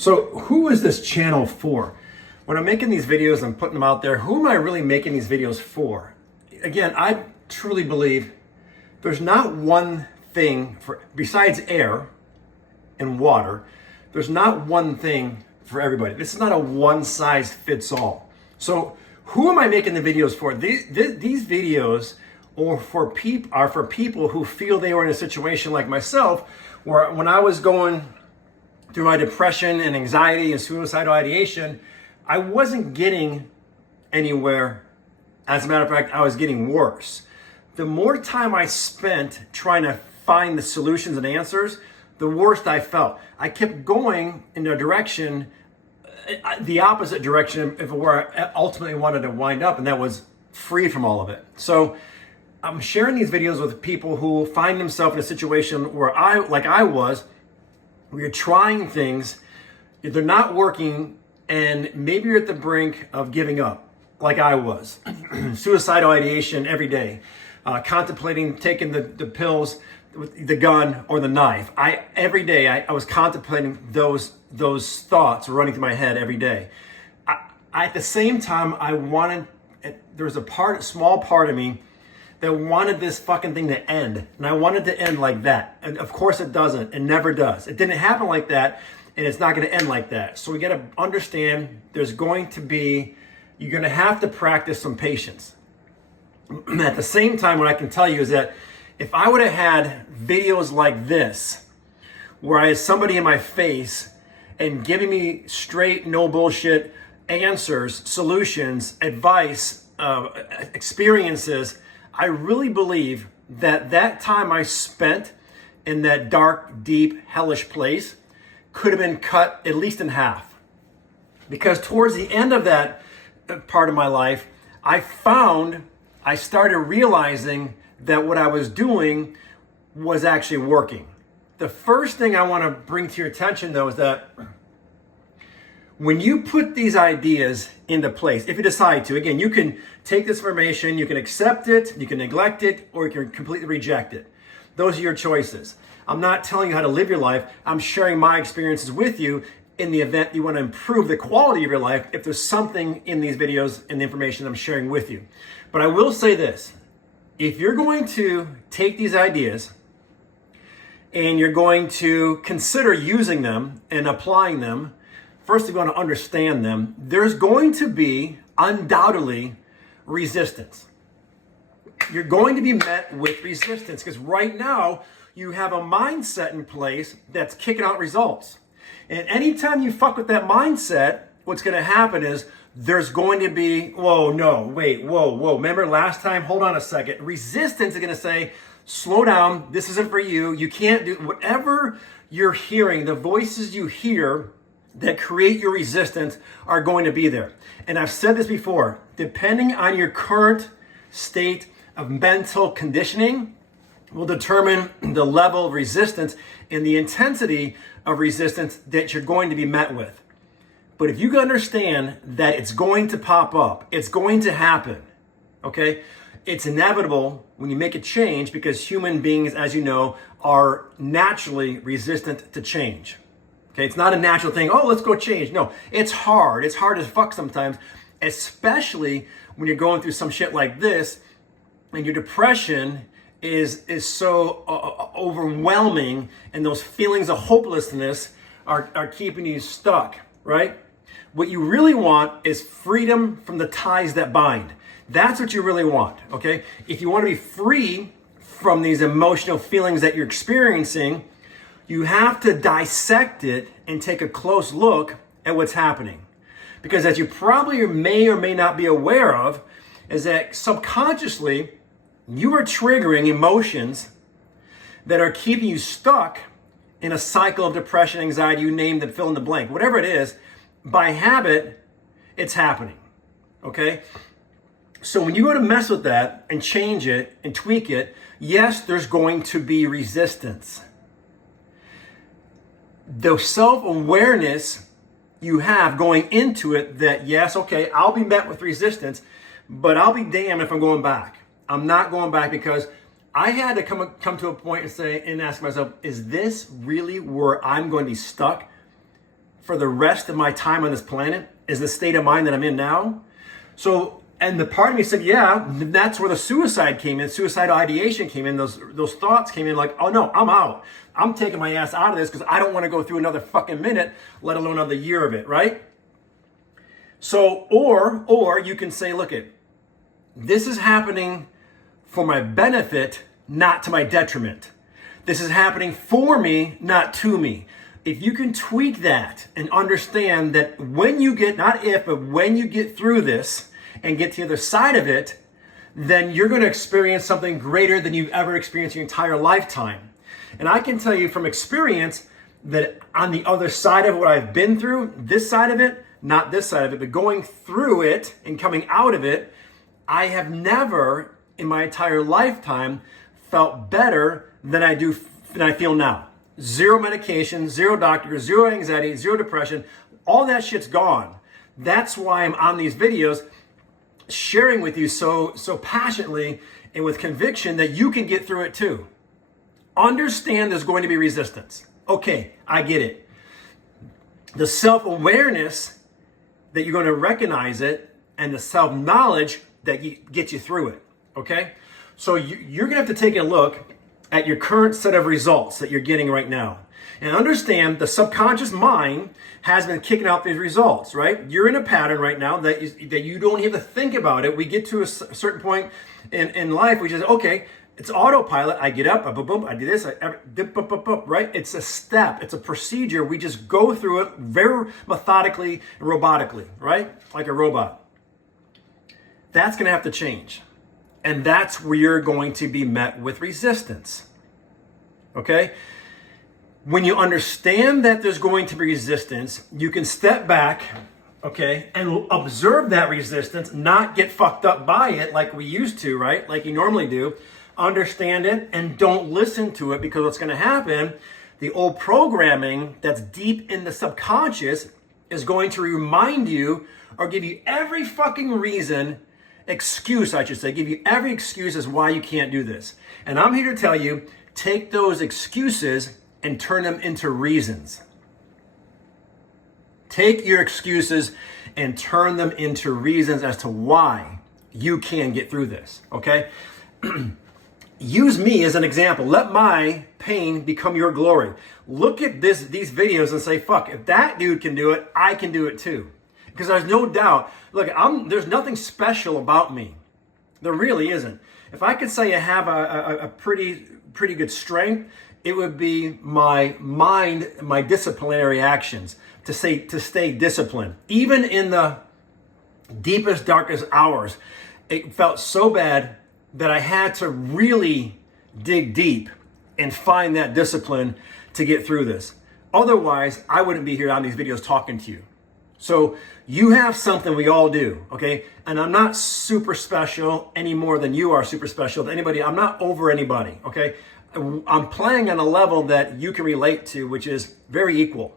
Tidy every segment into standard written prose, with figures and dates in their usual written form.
So who is this channel for? When I'm making these videos, I'm putting them out there, who am I really making these videos for? Again, I truly believe there's not one thing besides air and water, there's not one thing for everybody. This is not a one size fits all. So who am I making the videos for? These videos are for people who feel they were in a situation like myself, where when I was going through my depression and anxiety and suicidal ideation, I wasn't getting anywhere. As a matter of fact, I was getting worse. The more time I spent trying to find the solutions and answers, the worse I felt. I kept going in a direction, the opposite direction of where I ultimately wanted to wind up, and that was free from all of it. So I'm sharing these videos with people who find themselves in a situation where I was, where you're trying things, they're not working, and maybe you're at the brink of giving up, like I was. Suicidal ideation every day, contemplating taking the pills, the gun, or the knife. Every day I was contemplating those thoughts running through my head every day. At the same time, there was a small part of me that wanted this fucking thing to end. And I wanted to end like that. And of course it doesn't. It never does. It didn't happen like that, and it's not going to end like that. So we got to understand you're going to have to practice some patience. At the same time, what I can tell you is that if I would have had videos like this, where I had somebody in my face and giving me straight, no bullshit answers, solutions, advice, experiences, I really believe that time I spent in that dark, deep, hellish place could have been cut at least in half. Because towards the end of that part of my life, I started realizing that what I was doing was actually working. The first thing I want to bring to your attention, though, is that when you put these ideas into place, if you decide to, again, you can take this information, you can accept it, you can neglect it, or you can completely reject it. Those are your choices. I'm not telling you how to live your life. I'm sharing my experiences with you in the event you want to improve the quality of your life, if there's something in these videos and the information I'm sharing with you. But I will say this. If you're going to take these ideas and you're going to consider using them and applying them, first you're going to understand them. There's going to be undoubtedly resistance. You're going to be met with resistance because right now you have a mindset in place that's kicking out results. And anytime you fuck with that mindset, what's going to happen is there's going to be, whoa, remember last time? Hold on a second. Resistance is going to say, slow down. This isn't for you. You can't do whatever you're hearing. The voices you hear that create your resistance are going to be there. And I've said this before, depending on your current state of mental conditioning will determine the level of resistance and the intensity of resistance that you're going to be met with. But if you can understand that it's going to pop up, it's going to happen, okay? It's inevitable when you make a change because human beings, as you know, are naturally resistant to change. Okay, it's not a natural thing, oh, let's go change. No, it's hard. It's hard as fuck sometimes, especially when you're going through some shit like this and your depression is so overwhelming and those feelings of hopelessness are keeping you stuck, right? What you really want is freedom from the ties that bind. That's what you really want, okay? If you want to be free from these emotional feelings that you're experiencing, you have to dissect it and take a close look at what's happening. Because as you probably may or may not be aware of, is that subconsciously, you are triggering emotions that are keeping you stuck in a cycle of depression, anxiety, you name the fill in the blank, whatever it is, by habit, it's happening, okay? So when you go to mess with that and change it and tweak it, yes, there's going to be resistance. The self-awareness you have going into it that, yes, okay, I'll be met with resistance, but I'll be damned if I'm going back. I'm not going back because I had to come to a point and ask myself, is this really where I'm going to be stuck for the rest of my time on this planet is the state of mind that I'm in now. So, and the part of me said, yeah, that's where the suicide came in, suicidal ideation came in, those thoughts came in like, oh no, I'm out. I'm taking my ass out of this because I don't want to go through another fucking minute, let alone another year of it, right? So, or you can say, look this is happening for my benefit, not to my detriment. This is happening for me, not to me. If you can tweak that and understand that when you get, not if, but when you get through this and get to the other side of it, then you're going to experience something greater than you've ever experienced your entire lifetime. And I can tell you from experience that on the other side of what I've been through, this side of it, not this side of it, but going through it and coming out of it, I have never in my entire lifetime felt better than I feel now. Zero medication, zero doctor, zero anxiety, zero depression. All that shit's gone. That's why I'm on these videos sharing with you so passionately and with conviction that you can get through it too. Understand there's going to be resistance. Okay, I get it. The self-awareness that you're going to recognize it and the self-knowledge that gets you through it. Okay? So you're going to have to take a look at your current set of results that you're getting right now. And understand the subconscious mind has been kicking out these results, right? You're in a pattern right now that you don't have to think about it. We get to a certain point in life, we just, okay, it's autopilot. I get up, boom, boom, I do this, right? It's a step, it's a procedure. We just go through it very methodically and robotically, right? Like a robot. That's going to have to change. And that's where you're going to be met with resistance. Okay? When you understand that there's going to be resistance, you can step back, okay, and observe that resistance, not get fucked up by it like we used to, right? Like you normally do. Understand it and don't listen to it, because what's going to happen, the old programming that's deep in the subconscious is going to remind you or give you every fucking excuse, give you every excuse as why you can't do this. And I'm here to tell you, take those excuses and turn them into reasons. Take your excuses and turn them into reasons as to why you can get through this, okay? Use me as an example. Let my pain become your glory. Look at these videos and say, fuck, if that dude can do it, I can do it too. Because there's no doubt, look, there's nothing special about me. There really isn't. If I could say I have a pretty good strength, it would be my mind, my disciplinary actions to stay disciplined. Even in the deepest, darkest hours, it felt so bad that I had to really dig deep and find that discipline to get through this. Otherwise, I wouldn't be here on these videos talking to you. So you have something we all do, okay? And I'm not super special any more than you are super special to anybody. I'm not over anybody, okay? I'm playing on a level that you can relate to, which is very equal.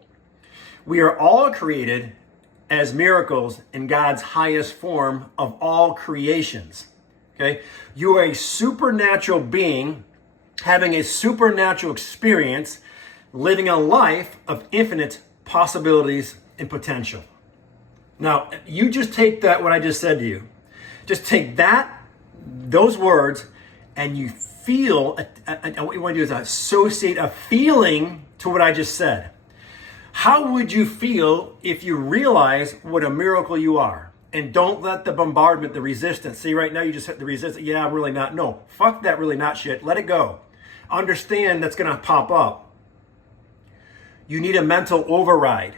We are all created as miracles in God's highest form of all creations, okay? You are a supernatural being having a supernatural experience, living a life of infinite possibilities and potential. Now, you just take that, what I just said to you, just take those words, and you feel, what you want to do is associate a feeling to what I just said. How would you feel if you realize what a miracle you are? And don't let the bombardment, the resistance. See, right now you just hit the resistance. Yeah, I'm really not. No, fuck that really not shit. Let it go. Understand that's going to pop up. You need a mental override.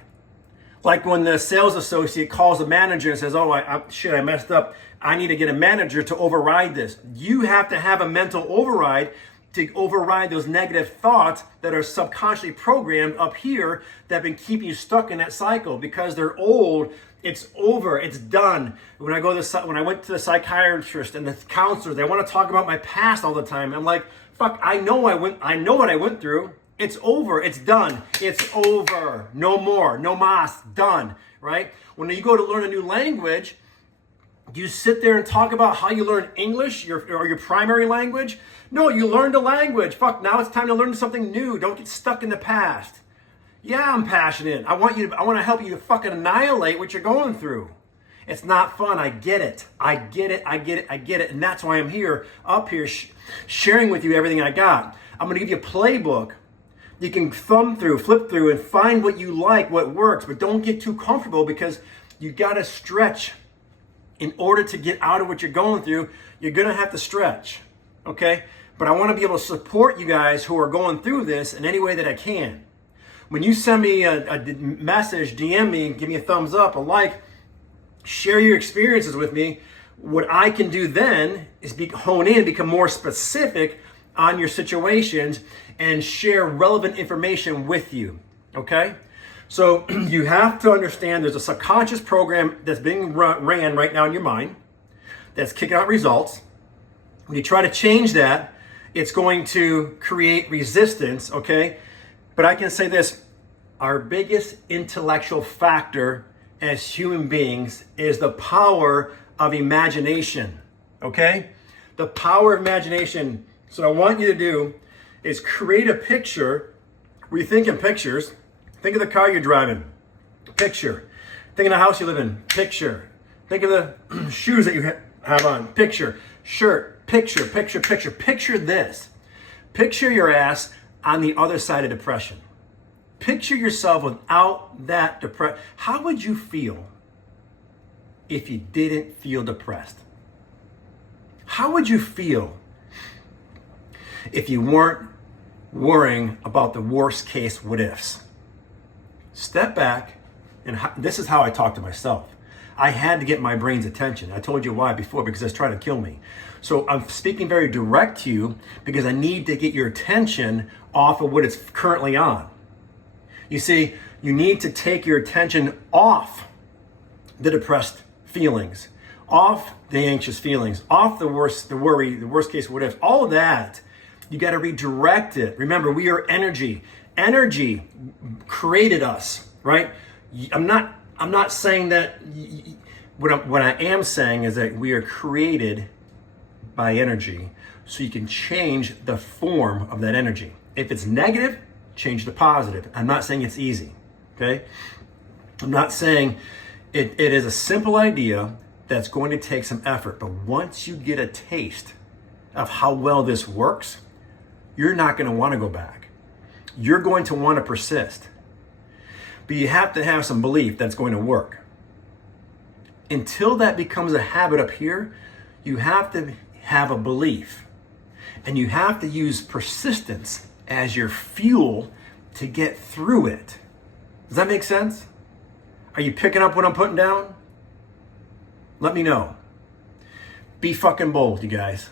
Like when the sales associate calls the manager and says, oh, I messed up. I need to get a manager to override this. You have to have a mental override to override those negative thoughts that are subconsciously programmed up here that have been keeping you stuck in that cycle because they're old. It's over. It's done. When I went to the psychiatrist and the counselor, they want to talk about my past all the time. I'm like, fuck, I know what I went through. It's over. It's done. It's over. No more. No mas. Done. Right? When you go to learn a new language, do you sit there and talk about how you learn English, your primary language? No, you learned a language. Fuck, now it's time to learn something new. Don't get stuck in the past. Yeah, I'm passionate. I want to help you to fucking annihilate what you're going through. It's not fun. I get it. I get it. And that's why I'm here, up here, sharing with you everything I got. I'm going to give you a playbook you can thumb through, flip through, and find what you like, what works. But don't get too comfortable, because you got to stretch. In order to get out of what you're going through, you're going to have to stretch. Okay? But I want to be able to support you guys who are going through this in any way that I can. When you send me a message, DM me, give me a thumbs up, a like, share your experiences with me. What I can do then is hone in, become more specific on your situations, and share relevant information with you. Okay? So you have to understand there's a subconscious program that's being ran right now in your mind that's kicking out results. When you try to change that, it's going to create resistance, okay? But I can say this, our biggest intellectual factor as human beings is the power of imagination, okay? The power of imagination. So what I want you to do is create a picture. We think in pictures. Think of the car you're driving, picture. Think of the house you live in, picture. Think of the shoes that you have on, picture. Shirt, picture. Picture this. Picture your ass on the other side of depression. Picture yourself without that depression. How would you feel if you didn't feel depressed? How would you feel if you weren't worrying about the worst case what ifs? Step back, and this is how I talk to myself. I had to get my brain's attention. I told you why before, because it's trying to kill me. So I'm speaking very direct to you because I need to get your attention off of what it's currently on. You see, you need to take your attention off the depressed feelings, off the anxious feelings, off the worry, the worst case what if, all of that. You got to redirect it. Remember, we are energy. Energy created us, right? I'm not saying that. What I am saying is that we are created by energy, so you can change the form of that energy. If it's negative, change to positive. I'm not saying it's easy, okay? I'm not saying it is a simple idea that's going to take some effort, but once you get a taste of how well this works, you're not going to want to go back. You're going to want to persist. But you have to have some belief that's going to work. Until that becomes a habit up here, you have to have a belief. And you have to use persistence as your fuel to get through it. Does that make sense? Are you picking up what I'm putting down? Let me know. Be fucking bold, you guys.